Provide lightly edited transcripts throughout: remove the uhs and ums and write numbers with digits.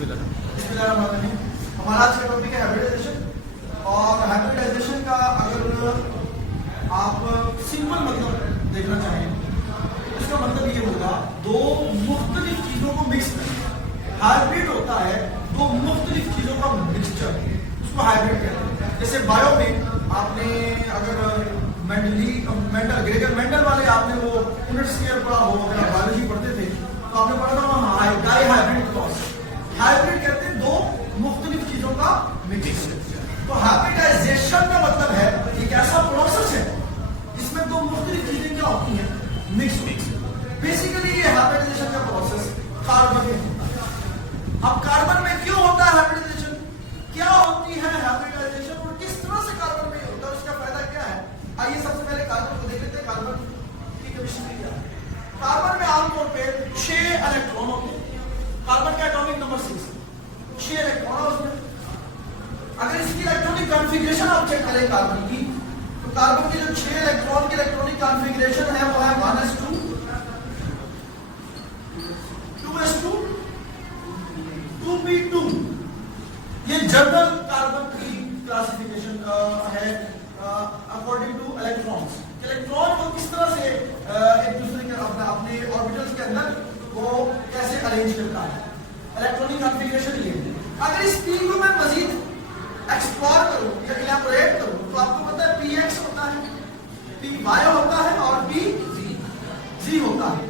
बिस्मिल्लाहिर्रहमानिर्रहीम। हमारा आज का टॉपिक है हाइब्रिडाइजेशन। और हाइब्रिडाइजेशन का अगर आप सिंपल मतलब देखना चाहें, इसका मतलब ये होगा दो मुख्तलिफ चीजों को मिक्स करना। हाइब्रिड होता है दो मुख्तलिफ चीजों का मिक्सचर, उसको हाइब्रिड कहते हैं। जैसे बायो में आपने अगर ग्रेगर मेंडल वाले आपने वो यूनिट स्केल पढ़ा हो, अगर आप बायोलॉजी पढ़ते थे तो आपने पढ़ा था डाई हाइब्रिड क्रॉस। हाइब्रिड कहते हैं दो मुख्तलिफ चीजों का मिक्सचर। तो हाइब्रिडाइजेशन का मतलब है एक ऐसा प्रोसेस है जिसमें दो मुख्तलिफ चीजें क्या होती हैं, मिक्स। बेसिकली ये हाइब्रिडाइजेशन का प्रोसेस कार्बन में होता है। अब कार्बन में क्यों होता है हाइब्रिडाइजेशन, क्या होती है हाइब्रिडाइजेशन और किस तरह से कार्बन में होता है, उसका फायदा क्या है? आइए सबसे पहले कार्बन को देख लेते हैं। कार्बन की केमिस्ट्री क्या है? कार्बन में आमतौर पे 6 इलेक्ट्रॉन होते हैं। कार्बन का एटॉमिक नंबर 6, 6 इलेक्ट्रॉन है उसमें। अगर इसकी इलेक्ट्रॉनिक कॉन्फ़िगरेशन आप चेक करें कार्बन की, तो कार्बन की जो 6 इलेक्ट्रॉन की इलेक्ट्रॉनिक कॉन्फ़िगरेशन है वो है 1s2, 2s2, 2p2। ये जनरल कार्बन की क्लासिफिकेशन है अकॉर्डिंग टू इलेक्ट्रॉन्स। इलेक्ट्रॉन को किस तरह से एक दूसरे के अपने ऑर्बिटल्स के अंदर वो कैसे अरेंज करता है, इलेक्ट्रॉनिक कॉन्फ़िगरेशन ये। अगर इस पी को मैं मजीद एक्सप्लोर करूं या इलैबोरेट करूं तो आपको पता है px होता है, py होता है और pz होता है।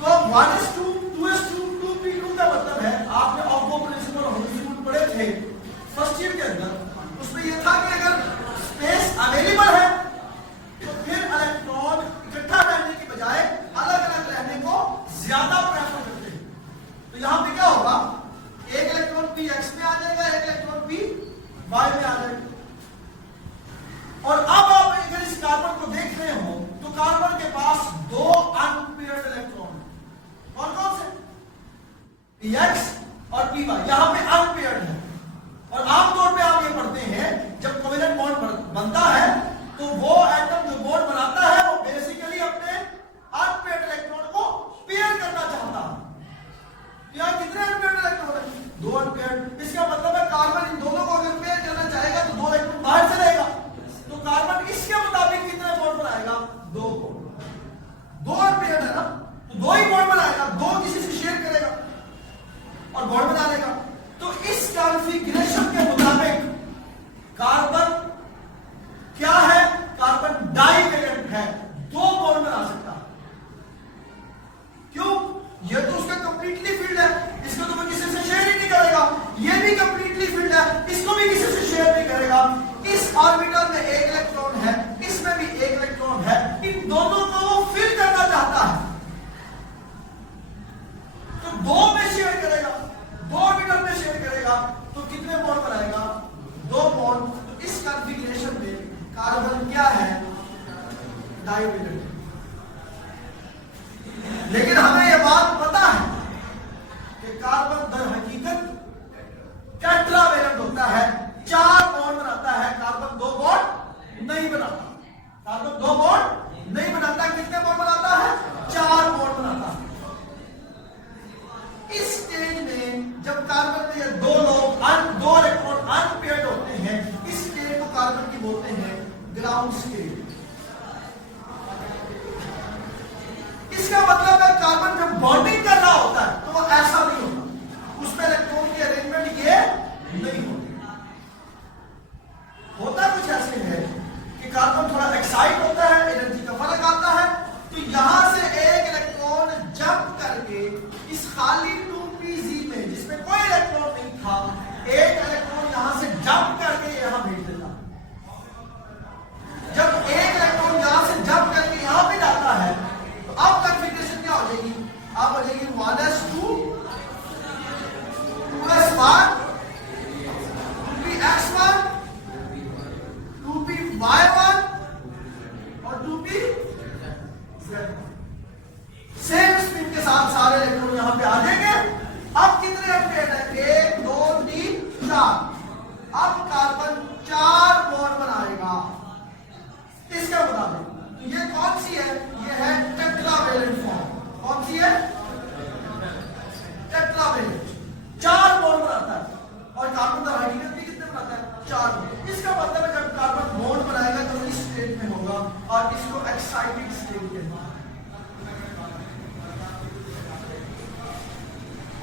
तो 1s2, 2s2, 2p2 का मतलब है, आपने ऑब्बो प्रिंसिपल ऑफ इंस्टीट्यूट पढ़े थे फर्स्ट ईयर के अंदर, उसमें यह था कि अगर स्पेस अवेलेबल है तो फिर इलेक्ट्रॉन इकट्ठा रहने की बजाय अलग अलग रहने को ज्यादा प्रेफर करते हैं। तो यहां पे क्या होगा, एक इलेक्ट्रॉन px में आ जाएगा, एक इलेक्ट्रॉन py में आ जाएगा। और अब आप अगर इस कार्बन को देख रहे हो तो कार्बन के पास दो अनपेयर्ड इलेक्ट्रॉन, कौन कौन से? px और py यहां पे अनपेयर्ड है। और आमतौर पे आप ये पढ़ते हैं जब कोवेलेंट बॉन्ड बनता है तो वो एटम जो बॉन्ड बनाता है वो बेसिकली अपने अनपेयर्ड इलेक्ट्रॉन को पेयर करना चाहता है। यहां कितने अनपेयर्ड इलेक्ट्रॉन है? 2 अनपेयर्ड। इसका मतलब है कार्बन इन दोनों को अगर पेयर करना चाहेगा तो 2 इलेक्ट्रॉन बाहर से रहेगा। तो कार्बन इसके मुताबिक कितने बॉन्ड बनाएगा? 2 बॉन्ड। 2 अनपेयर्ड है ना, तो 2 ही बॉन्ड बनाएगा, 2 किसी से शेयर करेगा और बॉन्ड बना लेगा। तो इस कॉन्फ़िगरेशन के मुताबिक कार्बन क्या है? कार्बन डाइवैलेंट है, 2 बॉन्ड बना सकता है। क्यों? ये तो उसका कंप्लीटली फील्ड है, इसको तो वो किसी से शेयर ही नहीं करेगा। ये भी कंप्लीटली फील्ड है, इसको भी किसी से शेयर नहीं करेगा। इस ऑर्बिटल में एक इलेक्ट्रॉन है, इसमें भी एक इलेक्ट्रॉन है, इन दोनों को वो फिल करना चाहता है तो 2 में शेयर करेगा, 2 ऑर्बिटल में शेयर करेगा। तो कितने बॉन्ड बनाएगा? 2 बॉन्ड। तो इस कॉन्फ़िगरेशन में कार्बन क्या है? डाइवैलेंट। लेकिन हमें यह बात पता है कि कार्बन दर हकीकत टेट्रावैलेंट होता है, 4 बॉन्ड बनाता है। कार्बन 2 बॉन्ड नहीं बनाता, कार्बन 2 बॉन्ड नहीं बनाता। कितने बॉन्ड बनाता है? 4 बॉन्ड बनाता है। इस स्टेज में जब कार्बन में ये 2 इलेक्ट्रॉन अनपेयर्ड होते हैं, इस स्टेज को कार्बन की बोलते हैं ग्राउंड स्टेट। इसका मतलब है कार्बन जब बॉन्डिंग कर रहा होता है तो वो ऐसा नहीं होता, उसमें इलेक्ट्रॉन की अरेंजमेंट ये नहीं होती। होता कुछ ऐसे है कि कार्बन थोड़ा एक्साइट होता है,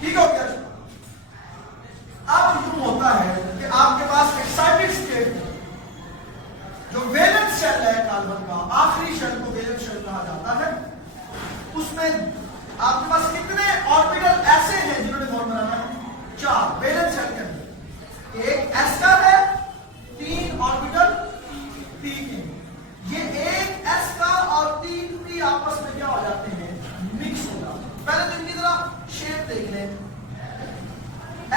ठीक हो गया। अब यूं होता है कि आपके पास एक्साइटेड स्टेट है, जो वैलेंस शेल है कार्बन का, आखिरी शेल को वैलेंस शेल कहा जाता है। उसमें आपके पास कितने ऑर्बिटल ऐसे हैं जिन्होंने बॉन्ड बनाना है? 4 वैलेंस शेल के अंदर। एक एस का है, 3 ऑर्बिटल पी के। ये एक एस का और 3 पी आपस में क्या हो जाते हैं? मिक्स हो जाते हैं। पहले तो इनकी जरा शेप देख लें।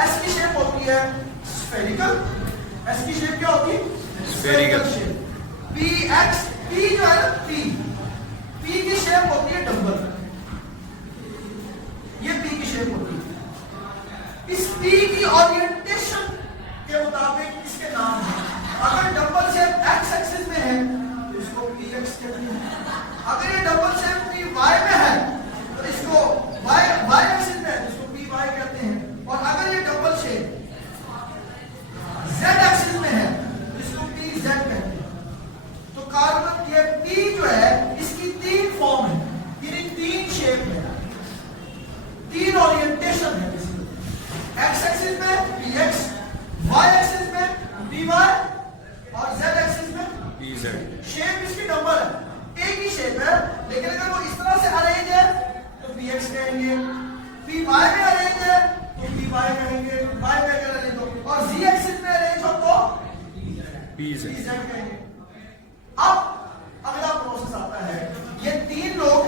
एस की शेप होती है स्फेरिकल। एस की शेप क्या होती है? Spherical shape. P x, P जो है ना, पी की शेप होती है डबल। ये पी की शेप होती है। इस पी की ओरिएंटेशन के मुताबिक इसके नाम है। अगर डबल शेप एक्स एक्सिस में है तो इसको पी एक्स कहते हैं। अगर ये डबल शेप पी वाई में है तो इसको वाई एक्सिस में है तो इसको पी वाई कहते हैं। और अगर ये डबल शेप जेड एक्सिस में है तो इसको पी जेड कहते हैं। तो कार्बन के पी जो है इसकी 3 फॉर्म है, यानी 3 शेप है, 3 ओरिएंटेशन है। एक्स एक्सिस में पी एक्स, वाई एक्सिस में पी वाई और जेड एक्सिस में पी जेड। शेप इसकी डबल है, एक ही शेप है, लेकिन अगर वो इस तरह से अरेंज है तो पी एक्स कहेंगे, पी वाई में अरेंज है तो पी वाई कहेंगे, वाई में अगर अरेंज हो, और जी एक्सिस में अरेंज हो तो पी जेड कहेंगे। अब अगला प्रोसेस आता है, ये 3 लोग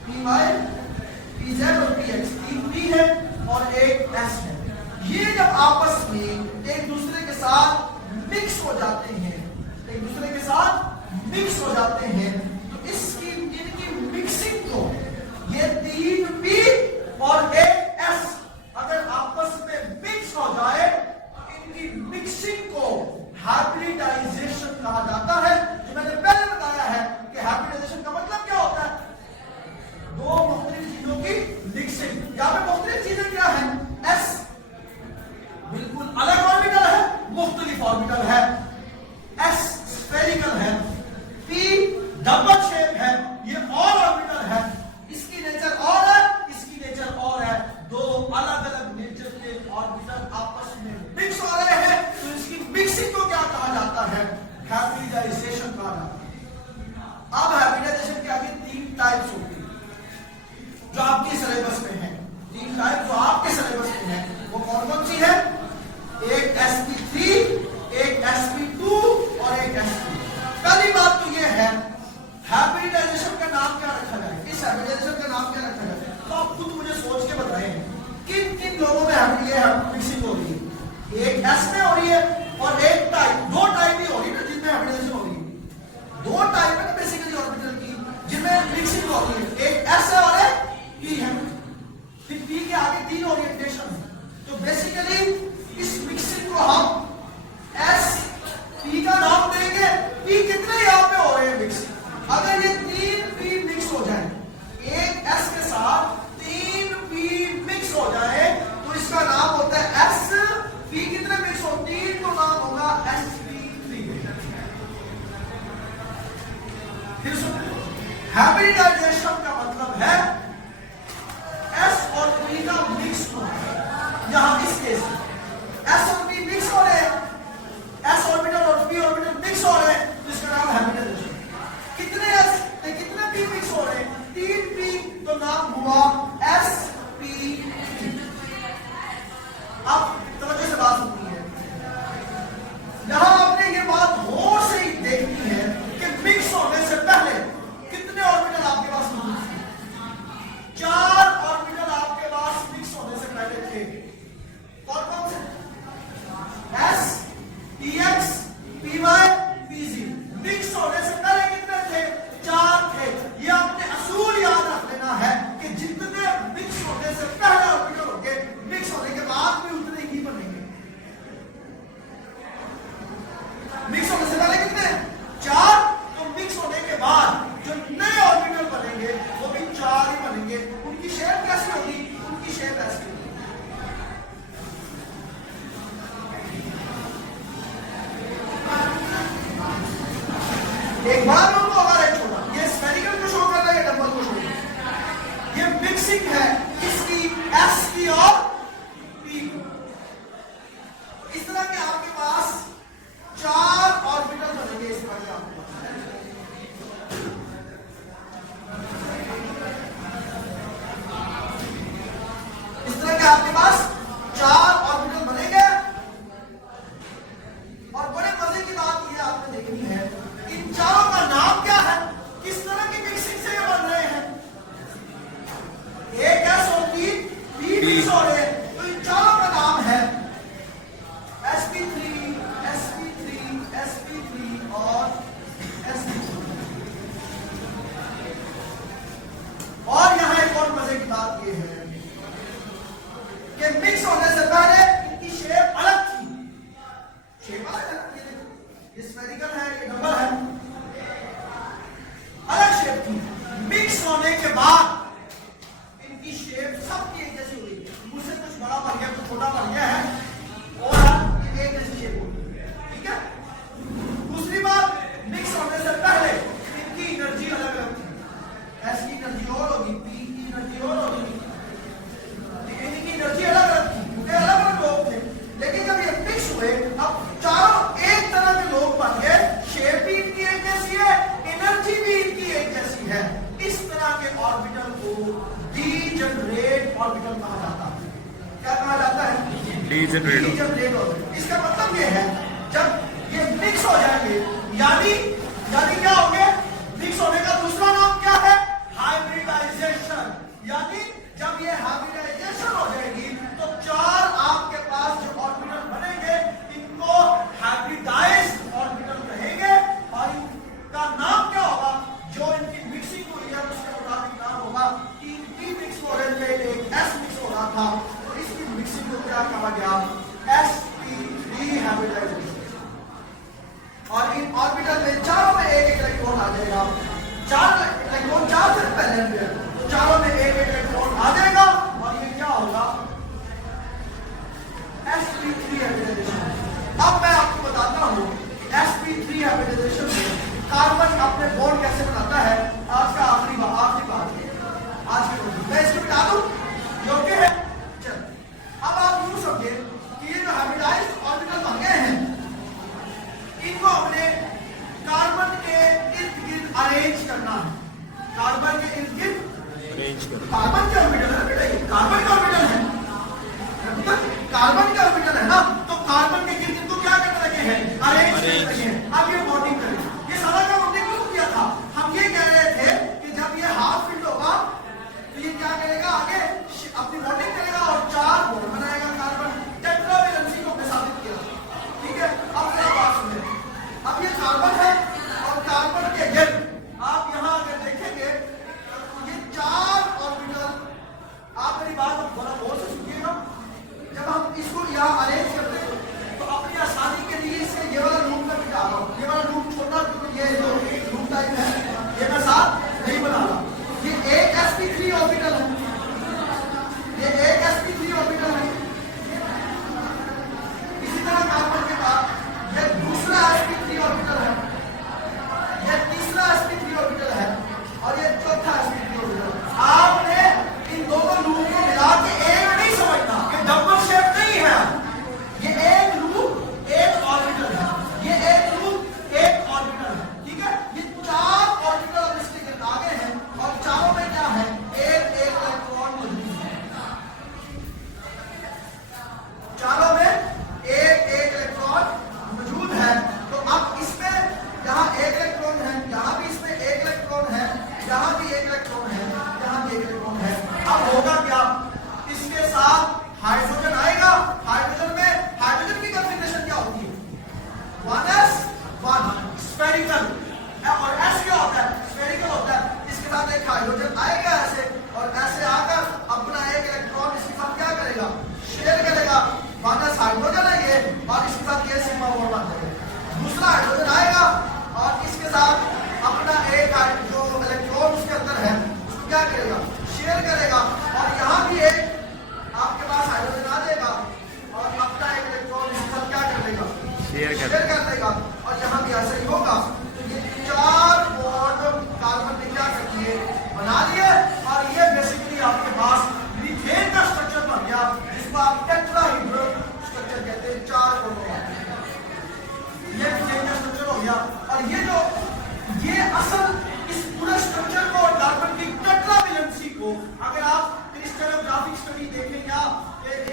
पी वाई, पी जेड और पी एक्स, 3 पी है और एक एस है। ये जब आपस में एक दूसरे के साथ मिक्स हो जाते हैं, एक दूसरे के साथ मिक्स हो जाते हैं, तो इसकी इनकी मिक्सिंग को, ये 3 पी और एक एस अगर आपस में मिक्स हो जाए तो इनकी मिक्सिंग को हाइब्रिडाइजेशन कहा जाता है। जो मैंने पहले बताया है कि हाइब्रिडाइजेशन का मतलब क्या होता है? 2 मुख्तलिफ चीजों की मिक्सिंग। यहां पे मुख्तलिफ चीजें क्या है? एस बिल्कुल अलग ऑर्बिटल है, मुख्तलिफ ऑर्बिटल है। एस स्फेरिकल है, पी डबल शेप है, ये और ऑर्बिटल है। इसकी नेचर और है, इसकी नेचर और है। 2 अलग अलग नेचर के ऑर्बिटल आपस में मिक्स हो रहे हैं, तो इसकी मिक्सिंग को क्या कहा जाता है? हाइब्रिडाइजेशन कहा जाता है। अब हाइब्रिडाइजेशन के आगे 3 टाइप्स होती है जो आपके सिलेबस में है। 3 टाइप जो आपके सिलेबस में है वो कौन सी है? एक sp3, एक sp2 और एक sp। पहली बात तो ये है, हाइब्रिडाइजेशन का नाम क्या रखा जाए? इस हाइब्रिडाइजेशन का नाम क्या रखा जाए? तो आप खुद मुझे सोच के बताएं किन किन लोगों में ये मिक्सिंग हो रही है। एक एस में हो रही है और एक टाइप, 2 टाइप ही हो रही है ना जिनमें हाइब्रिडाइजेशन हो रही है। 2 टाइप है ना बेसिकली ऑर्बिटल की जिनमें मिक्सिंग हो रही है। एक एस है और एक पी है। फिर पी के आगे 3 ओरिएंटेशन है। तो बेसिकली इस मिक्सिंग को हम एस पी का नाम देंगे। पी कितने यहां पे हो रहे हैं मिक्स? अगर ये 3 पी मिक्स हो जाए, एक एस के साथ 3 पी मिक्स हो जाए तो इसका नाम होता है एस पी। कितने मिक्स हो? 3, तो नाम होगा sp3। फिर सुनो, हाइब्रिडाइजेशन का मतलब है एस और पी का मिक्स होना। यहां इस केस में एस और पी मिक्स हो रहे हैं, एस ऑर्बिटल और पी ऑर्बिटल मिक्स हो रहे हैं, तो इसका नाम है हाइब्रिडाइजेशन। कितने एस कितने पी मिक्स हो रहे हैं? 3 पी, तो नाम हुआ sp3। अब तवज्जो से बात सुननी है, यहां आपने ये बात गौर से ही देखनी है कि मिक्स होने से पहले कितने ऑर्बिटल आपके पास मौजूद थे? 4 ऑर्बिटल आपके पास मिक्स होने से पहले थे। कौन कौन से? कि मिक्स होने से पहले इनकी शेप अलग थी, शेप अलग है, ये स्फेरिकल है, ये डबल है, अलग शेप थी। मिक्स होने के बाद इनकी शेप सबकी एक जैसी हुई, मुझसे कुछ बड़ा बन गया, कुछ छोटा बन गया है, और ये एक जैसी शेप होगी, ठीक है। दूसरी बात, मिक्स होने से पहले इनकी एनर्जी अलग अलग थी, एस की एनर्जी और होगी, पी की एनर्जी और होगी, इनकी एनर्जी अलग अलग थी, क्योंकि अलग अलग लोग थे। लेकिन जब ये मिक्स हुए, अब चारों एक तरह के लोग बन गए, शेप भी इनकी एक जैसी है, एनर्जी भी इनकी एक जैसी है। इस तरह के ऑर्बिटल को डीजनरेट ऑर्बिटल कहा जाता है। क्या कहा जाता है? Degenerate orbital. इसका मतलब ये है, जब ये मिक्स हो जाएंगे, यानी क्या होंगे? मिक्स होने का दूसरा नाम क्या है? हाइब्रिडाइजेशन। यानी जब ये हाइब्रिडाइजेशन हो जाएगी तो चार आपके पास जो ऑर्बिटल बनेंगे, इनको हाइब्रिडाइज्ड ऑर्बिटल कहेंगे, और इनका नाम क्या होगा? जो इनकी मिक्सिंग हुई है उसके मुताबिक नाम होगा। तीन पी मिक्स मॉडल में एक एस मिक्स हो रहा था, तो इसकी मिक्सिंग को क्या कहा गया? sp3 hybridisation. और इन ऑर्बिटल में चारों में एक एक इलेक्ट्रॉन आ जाएगा, चार इलेक्ट्रॉन चार से पहले में, तो चारों में एक एक इलेक्ट्रॉन आ जाएगा, और ये क्या होगा? sp3 hybridisation. अब मैं आपको बताता हूं sp3 हाइब्रिडाइजेशन में कार्बन अपने बॉन्ड कैसे बनाता है। आज का आखिरी बात आज के मैं इसको बता दूं, योग्य है। चल, अब आप यूं समझे कि ये जो हाइब्रिडाइज्ड ऑर्बिटल बन गए हैं, इनको हमने कार्बन के इर्द गिर्द अरेंज करना है। कार्बन के इर्द गिर्द, कार्बन के ऑर्बिटल है बेटा, कार्बन का ऑर्बिटल है, कार्बन का ऑर्बिटल है ना, तो कार्बन के गिर्द इनको क्या करने लगे हैं? अरेंज करने लगे हैं। अब ये बॉन्डिंग करें, ये सारा काम हमने क्यों किया था? हम ये कह रहे थे कि जब ये हाफ फिल्ड होगा तो ये क्या करेगा? आगे अपनी बॉन्डिंग करेगा और चार बॉन्ड बनाएगा कार्बन। टेट्रावैलेंसी को हमने साबित किया, ठीक है। अब जरा बात सुनिए, अब ये कार्बन है और कार्बन के गिर्द आप यहां अगर देखेंगे तो ये चार ऑर्बिटल, आप मेरी बात बड़ा गौर से सुनिएगा। जब हम इसको यहाँ अरेंज करते हैं तो अपनी आसानी के लिए इसे ये वाला लूप में बिठा रहा हूँ, ये वाला लूप छोड़ना, क्योंकि ये जो लूप टाइप है ये मैं साथ नहीं बना रहा। ये एक sp3 ऑर्बिटल है, ये एक sp3 ऑर्बिटल है। इसी तरह कार्बन के बाद ये दूसरा sp3 ऑर्बिटल है, ये तीसरा sp3 ऑर्बिटल है, और ये चौथा sp3 ऑर्बिटल। आपने इन दोनों लूप को मिला के एक नहीं समझना, ये डबल शेप नहीं है, ये एक लूप एक ऑर्बिटल है, ये एक लूप एक ऑर्बिटल है, ठीक है। ये चार ऑर्बिटल अब इसके गिर्द आगे हैं, और चारों में क्या है? एक एक इलेक्ट्रॉन मौजूद है, चारों में एक एक इलेक्ट्रॉन मौजूद है। तो अब इसमें यहाँ एक इलेक्ट्रॉन है, यहाँ भी इसमें एक इलेक्ट्रॉन है, यहाँ भी एक इलेक्ट्रॉन है, यहाँ भी एक इलेक्ट्रॉन है। अब होगा क्या? इसके साथ हाइड्रोजन आएगा। हाइड्रोजन में हाइड्रोजन की कॉन्फ़िगरेशन क्या होती है? 1s1 स्फेरिकल, और s क्या होता है? स्फेरिकल होता है। इसके साथ एक हाइड्रोजन आएगा ऐसे, और ऐसे आकर अपना एक इलेक्ट्रॉन इसके साथ क्या करेगा? शेयर करेगा। 1s हाइड्रोजन है ये, और इसके साथ ये सिग्मा बॉन्ड बन जाएगा। दूसरा हाइड्रोजन आएगा और इसके साथ अपना एक जो इलेक्ट्रॉन उसके अंदर है उसको क्या करेगा? शेयर करेगा। और यहाँ भी एक आपके पास हाइड्रोजन आ जाएगा और अपना एक इलेक्ट्रॉन इसके साथ क्या कर लेगा? शेयर कर देगा। और यहाँ भी ऐसा ही होगा। तो ये चार बॉन्ड कार्बन ने क्या कर दिए? बना लिए, और ये बेसिकली आपके पास मीथेन का स्ट्रक्चर बन गया, जिसको आप टेट्राहेड्रल स्ट्रक्चर कहते हैं। चार बॉन्ड ये मीथेन का स्ट्रक्चर हो गया। और ये असल इस पूरे स्ट्रक्चर को और कार्बन की टेट्रावैलेंसी को अगर आप क्रिस्टलोग्राफिक स्टडी देखें या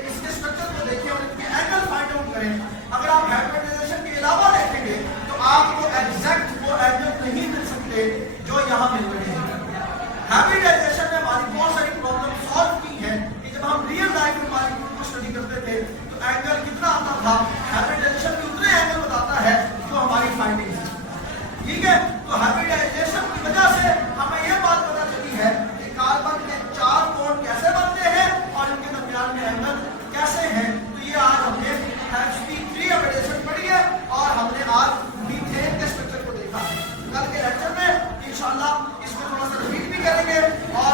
इसके स्ट्रक्चर को देखें और इनके एंगल फाइंड आउट करें, अगर आप हाइब्रिडाइजेशन के अलावा देखेंगे तो आपको एग्जैक्ट वो एंगल नहीं मिल सकते जो यहाँ मिल रहे हैं। हाइब्रिडाइजेशन ने हमारी बहुत सारी प्रॉब्लम सॉल्व की है कि जब हम रियल लाइफ में मॉलिक्यूल को स्टडी करते थे तो एंगल कितना आता था? हाइब्रिडाइजेशन भी उतने एंगल बताता है जो हमारी फाइंडिंग्स है, ठीक है। तो हाइब्रिडाइजेशन की वजह से हमें यह बात पता चली है कि कार्बन के चार बॉन्ड कैसे बनते हैं और इनके दरमियान में एंगल बाद मीथेन के स्ट्रक्चर को देखा। कल के लेक्चर में इंशाल्लाह इसको थोड़ा सा रिपीट भी करेंगे और